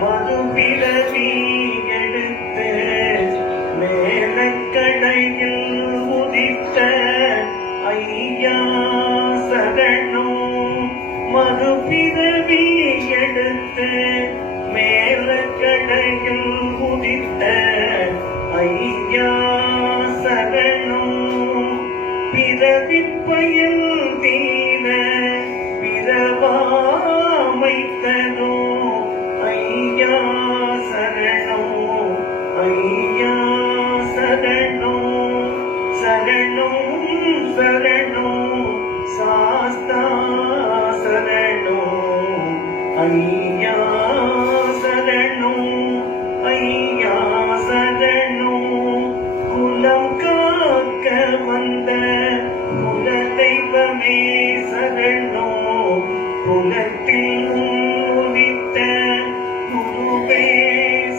மறுபிறவி எடுத்து மேலக்கடையில் உதித்த ஐயா சரணம். மறுபிறவி எடுத்து மேலக்கடையில் உதித்த ஐயா சரணம். பிறவிப் பயன் தீர பிறவாமைத்தனோ ஐயா சரணம். ஐயா சரணம். சரணம் சரணம் சாஸ்தா சரணம். ஐயா சரணம். ஐயா சரணம். குலம் காக்க வந்த குல தெய்வமே சரணம். குலத்தில் உதித்த குருவே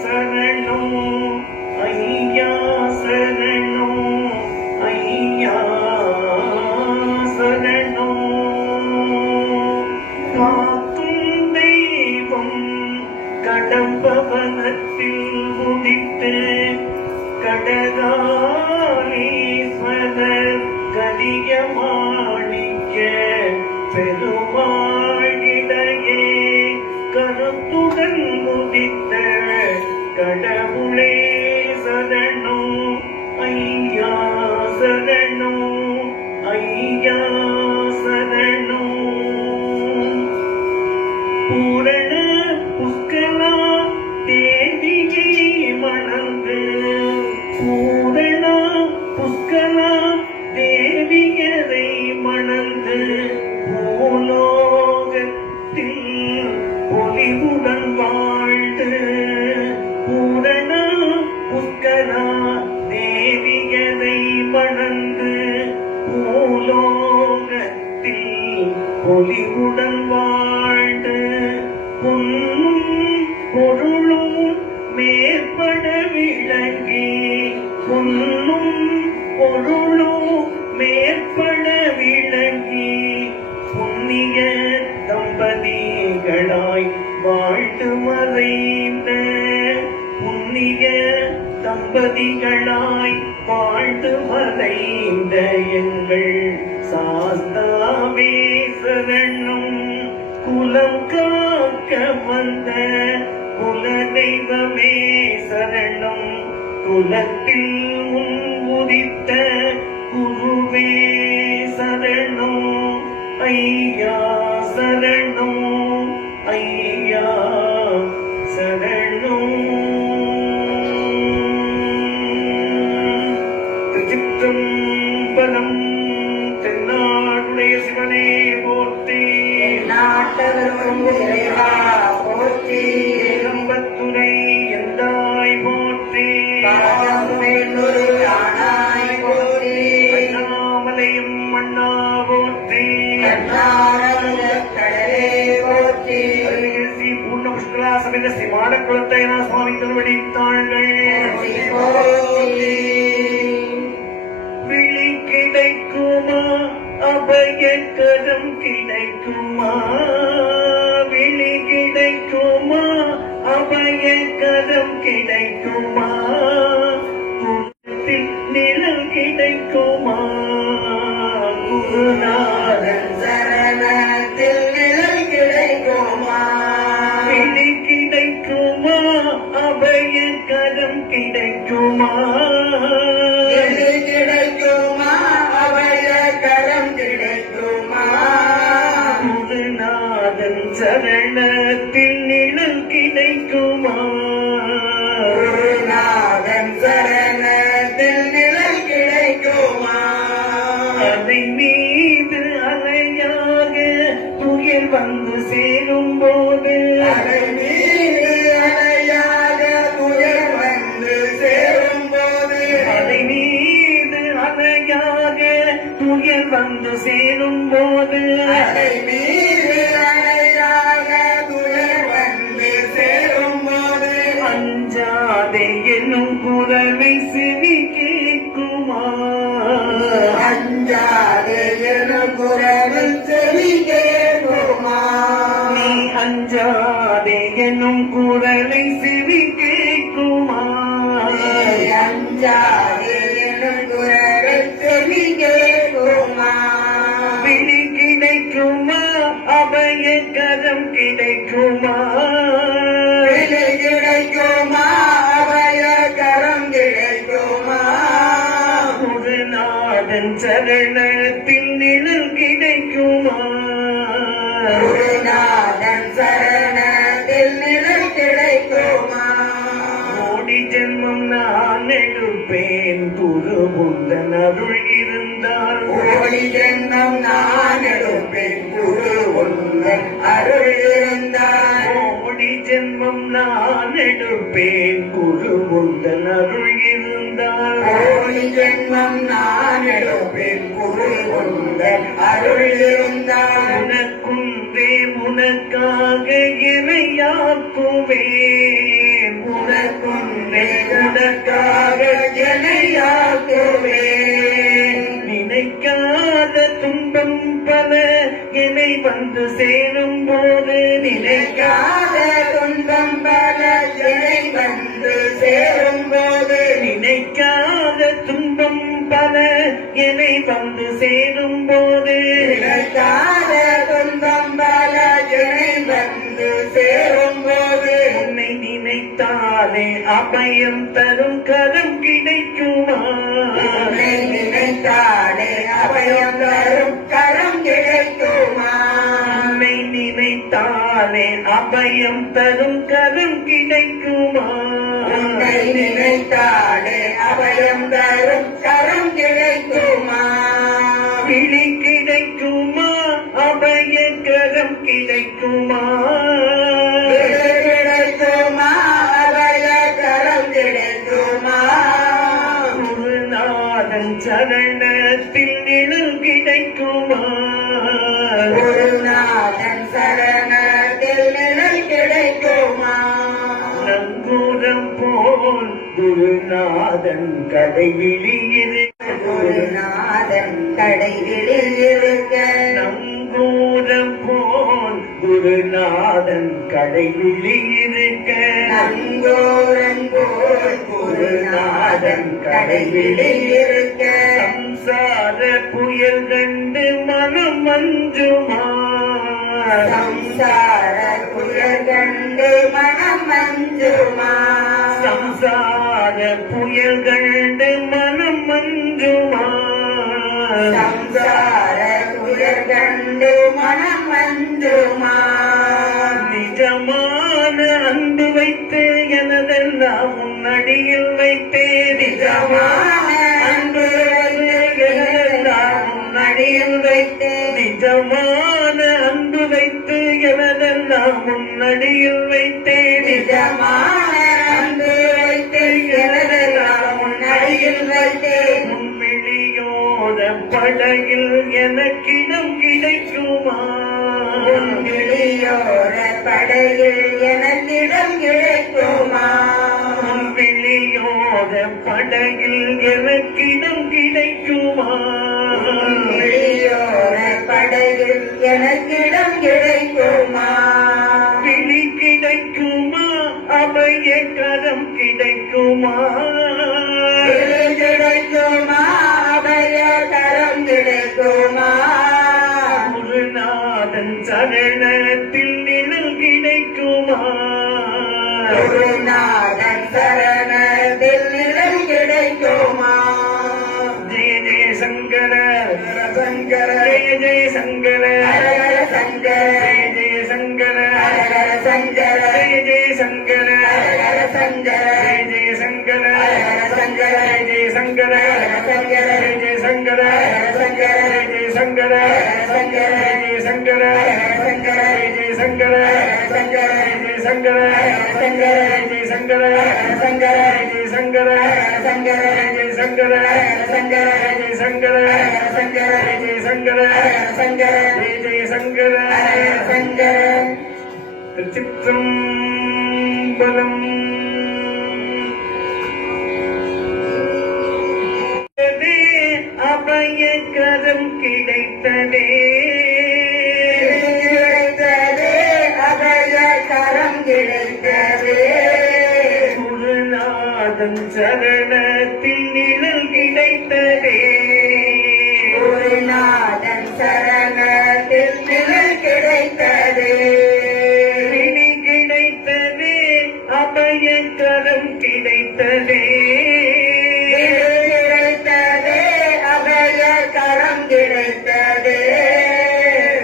சரணம். ஐயா சரணம். ஐயா சரணம். காக்கும் தெய்வம் கடம்பவனத்தில் உதித்து கடகாலீஸ்வரர் கலிய மாணிக்க பெருமாளிடையே கருத்துடன் உதித்த கடவுளே சரணம். ஐயா சரணம். ஐயா சரணம். பூரண புஷ்கலா தேவியை மணந்து பூரண புஷ்கலா தேவியரை மணந்து பூலோகத்தில் பொலிவுடன் வாழ்ந்து பூரண புஷ்கலா தேவியரை மணந்து பூலோகத்தில் பொலிவுடன் வாழ்ந்து பொன்னும் பொருளும் மேற்பட விளங்கி பொன்னும் பொருளும் மேற்பட விளங்கி புண்ணிய தம்பதிகளாய் வாழ்ந்து மறைந்த புண்ணிய தம்பதிகளாய் வாழ்ந்து மறைந்த எங்கள் சாஸ்தாவே சரணம். குலம் காக்க வந்த குல தெய்வமே சரணம். குலத்தில் உதித்த குருவே சரணம். ஐயா சரணம். ஐயா சரணம். திருச்சிற்றம்பலம். தென்னாடுடைய சிவனே போற்றி. நாட்டவர்க்கும் இறைவா போற்றி. ஏகம்பத்துரை எந்தாய் போற்றி. பாதமேலொரு ஆனாய் போற்றி. அண்ணாமலையும் அண்ணா போற்றி. கண்ணாரமுதற் கடலே போற்றி. ஸ்ரீ பூர்ண புஷ்கலா சமேத ஸ்ரீ மாடக்குளத்தையனா சுவாமி திருவடி தாள்கள் போற்றி. விழி கிடைக்குமா அபயக்கரம் கிடைக்குமா. விழி கிடைக்குமா அபயக்கரம் கிடைக்குமா. குலத்தில் நிழல் கிடைக்குமா. குருநாதன் சரணத்தில் நிழல் கிடைக்குமா. விழி கிடைக்குமா அபயக்கரம் கிடைக்குமா. கிடைக்குமா அபயக்கரம் கிடைக்குமா. குருநாதன் சரணத்தில் நிழல் கிடைக்குமா. குருநாதன் சரணத்தில் நிழல் கிடைக்குமா. அலை மீது அலையாக துயில் வந்து சேரும் போது அலை மீது அலையாக துயர் வந்து சேரும் போது. அலை மீது அலையாக துயில் வந்து சேரும் போது அலை மீது அலையாக துயர் வந்து சேரும் போது. அஞ்சாதே என்னும் குரலை செவி கேட்குமா. அஞ்சாதே எனும் குரலில் செவி கேட்குமா. நீ அஞ்சாதே என்னும் குரலை செவி கேட்குமா அஞ்சாதே எனும் குரலை செவி கேட்குமா விழி கிடைக்குமா அபயக்கரம் கிடைக்குமா விழி கிடைக்குமா அபயக்கரம் கிடைக்குமா குருநாதன் சரணத்தில் நிழல் கிடைக்குமா குருநாதன் சரணத்தில் நிழல் கிடைக்குமா கோடி ஜென்மம் நான் எடுப்பேன் குருவுந்தன் அருள் இருந்தால் கோடி ஜென்மம் நான் எடுப்பேன் குரு உந்தன் அருள் இருந்தால் கோடி ஜென்மம் நான் எடுப்பேன் குருவுந்தன் அருள் இருந்தால் கோடி ஜென்மம் நான் எடுப்பேன் குரு உந்தன் அருள் இருந்தால் உனக்குன்றே உனக்காக இறையாக்குவேன் உனக்குன்றே உனக்காக ஜனையாக்குவேன் நினைக்காத துன்பம் பல என்னை வந்து சேரும் போது நினைக்காத துன்பம் பல ஜனை வந்து சேரும்போது நினைக்காத துன்பம் பல என்னை வந்து சேரும் போது நினைக்காத துன்பம் பல ஜனை வந்து சேரும்போது உன்னை நினைத்தாலே அபயம் தரும் கரம் கிடைக்குமா உன்னை நினைத்தாலே அபயம் தரும் கரம் கிடைக்குமா உன்னை நினைத்தாலே அபயம் தரும் கரம் கிடைக்குமா உன்னை நினைத்தாலே அபயம் தரும் கரம் கிடைக்குமா விழி கிடைக்குமா அபய கரம் கிடைக்குமா விடை கிடைக்குமா அபய கரம் கிடைக்குமா குருநாதன் சரணத்தில் நிழல் கிடைக்குமா குருநாதன் சரணத்தில் நிழல் கிடைக்குமா நங்கூரம் போல் குருநாதன் கடைவிழியிரு குருநாதன் கடைகளில் இருக்க நங்கூரம் போல் குருநாதன் கடைவிழியிருக்க நங்கோரங்கோர் குருநாதன் கடைகளில் இருக்க சம்சார புயல் கண்டு மனம் மஞ்சுமா சம்சார புயல் கண்டு மனம் மஞ்சுமா சம்சார புயல் கண்டு மனம் மஞ்சுமா சம்சார புயல் கண்டு மனம் மஞ்சுமா நிஜமான அன்பு வைத்து எனதெல்லாம் முன்னடியில் வைத்தே நிஜமான அன்பு வைத்து எனதெல்லாம் முன்னடியில் வைத்தே நிஜமான அன்பு வைத்து எனதெல்லாம் முன்னடியில் வைத்தே நிஜமான அன்பு வைத்து எனதெல்லாம் முன்னடியில் வைத்து முன்விழியோத படையில் எனக்கிடம் கிடைக்குமா விழியோர படையில் எனக்கிடம் கிடைக்குமா விழியோத படையில் எனக்கிடம் கிடைக்குமா விழியோர படையில் எனக்கிடம் கிடைக்குமா விழி கிடைக்குமா அபய கரம் கிடைக்குமா விழி கிடைக்குமா அபய கரம் கிடைக்குமா குருநாதன் சரணத்தில் நிழல் கிடைக்குமா குருநாதன் சரணத்தில் நிழல் கிடைக்குமா ஜெய ஜெய சங்கர சங்கர ஜெய ஜெய சங்கர ஹரஹர சங்கர ஜெய ஜெய சங்கர ஹரஹர சங்கர ஜெய ஜெய சங்கர ஹரஹர சங்கர ஜெய ஜெய சங்கர ஹரஹர சங்கர ஜெய ஜெய சங்கர சங்கர ஜெய ஜெய சங்கர சங்கர ஜெய ஜெய சங்கர சங்கர ஜெய சங்கர சங்கர ஜெய சங்கர சங்கர ஜெய சங்கர சங்கர ஜெய சங்கர சங்கர ஜெய சங்கர சங்கர ஜெய சங்கர சங்கர ஜெய சங்கர சங்கர ஜெய சங்கர சங்கர ஜெய சங்கர சங்கர திருச்சிற்றம்பலம் அபயக்கரம் கிடைத்ததே கிடைத்ததே அபய கரம் கிடைத்ததே சரணத்தில் நிழல் கிடைத்ததே குருநாதன் சரணத்தில் நிழல் கிடைத்ததே பிடி கிடைத்ததே அபயக்கரம் கிடைத்ததே கிடைத்ததே அபய கரம் கிடைத்ததே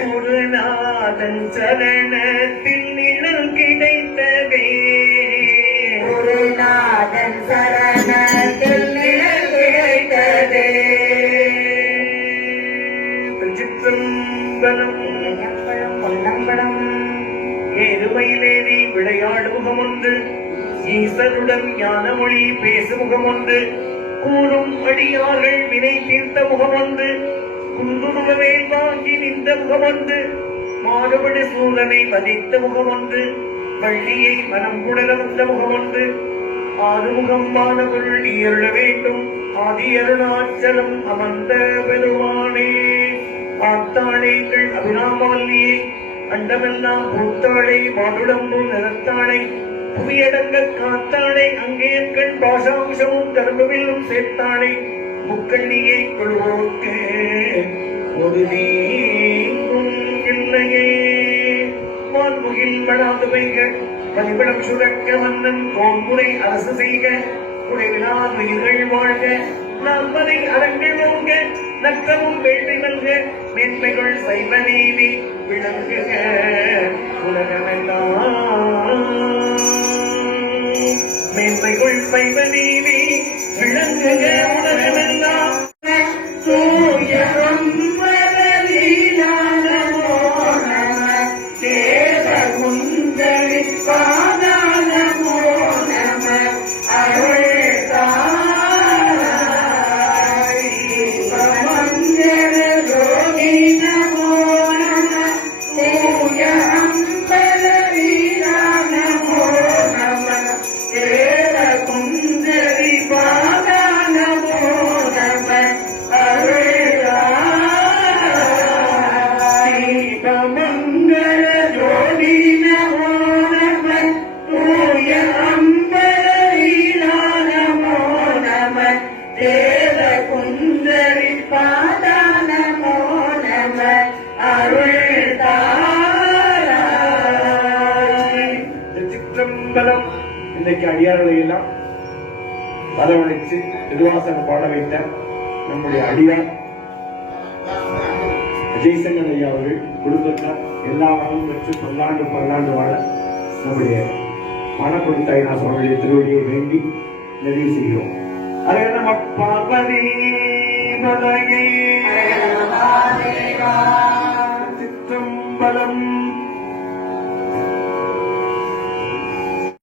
குருநாதன் சரணத்தில் நிழல் கிடைத்ததே குருநாதன் சரணத்தில் நிழல் கிடைத்ததே திருச்சிற்றம்பலம். பொன்னம்பலம் ஏறுமையிலேறி விளையாடும் முகமொன்று ஈசருடன் ஞானமொழி பேசும் முகமொன்று கூறும் அடியார்கள் வினை தீர்த்த முகமொன்று குந்துருவேல் வாங்கி நின்ற முகமொன்று மாறுபடு சூழலை மதித்த முகமொன்று பள்ளியை மனம் குடல வந்த முகமொன்று ஆறுமுகம் மாணவர்கள் இயற வேண்டும் ஆதி அருணாச்சலம் அமர்ந்த பெருமானே ஆத்தாளைகள் அபிராமவல்லியே அண்டமெல்லாம் பூத்தாளை மானுடம்பு நிறத்தாளை புவியடங்க காத்தாளை அங்கேயங்கள் பாசாம்சமும் கரும்புவிலும் சேர்த்தாளை முக்கண்ணியை கொள்வோர்க்கு ஒரு நீங்கும் இல்லையே வான்முகில் படாது பெய்க பலிபடம் சுரக்க மன்னன் கோன்முறை அரசு செய்க குறைவிலார் உயிர்கள் வாழ்க நாற்பதை அறங்கள் ஓங்க நற்றமும் வேள்வி நல்க மேன்மைகள் சைவ நீதி விளங்குக உலகமெல்லாம் மேன்மைகள் சைவ நீதி விளங்குக உலகமெல்லாம் சூயரும் வலலீலானமோ நம தேவகுந்தரி பாதாளமோ நம அருள் தாய் மஞ்சள் ரோகி நமோ நம தூய அம்பலீலானமோ நம தேவகுந்தரி பாதாளமோ நம மங்கள ஜோடி நமோ நம தூய அம்பலீலானமோ நம தேவ குந்தரி பாதா நமோ நம அருள் தாராய். திருச்சிற்றம்பலம். இன்றைக்கு அடியார்களை எல்லாம் வரவழைச்சு திருவாசகம் பாட வைத்த நம்முடைய அடியார் விஜயசங்கர் ஐயா அவர்கள் குடும்பத்தார் எல்லா வளமும் பெற்று பல்லாண்டு வாழ நம்முடைய மனப்படுத்தாயினா சுவாமியுடைய திருவடியை வேண்டி நிறைவு செய்கிறோம். அதே நம்ம பார்வதி மலையே மகாதேவா சிற்றம்பலம்.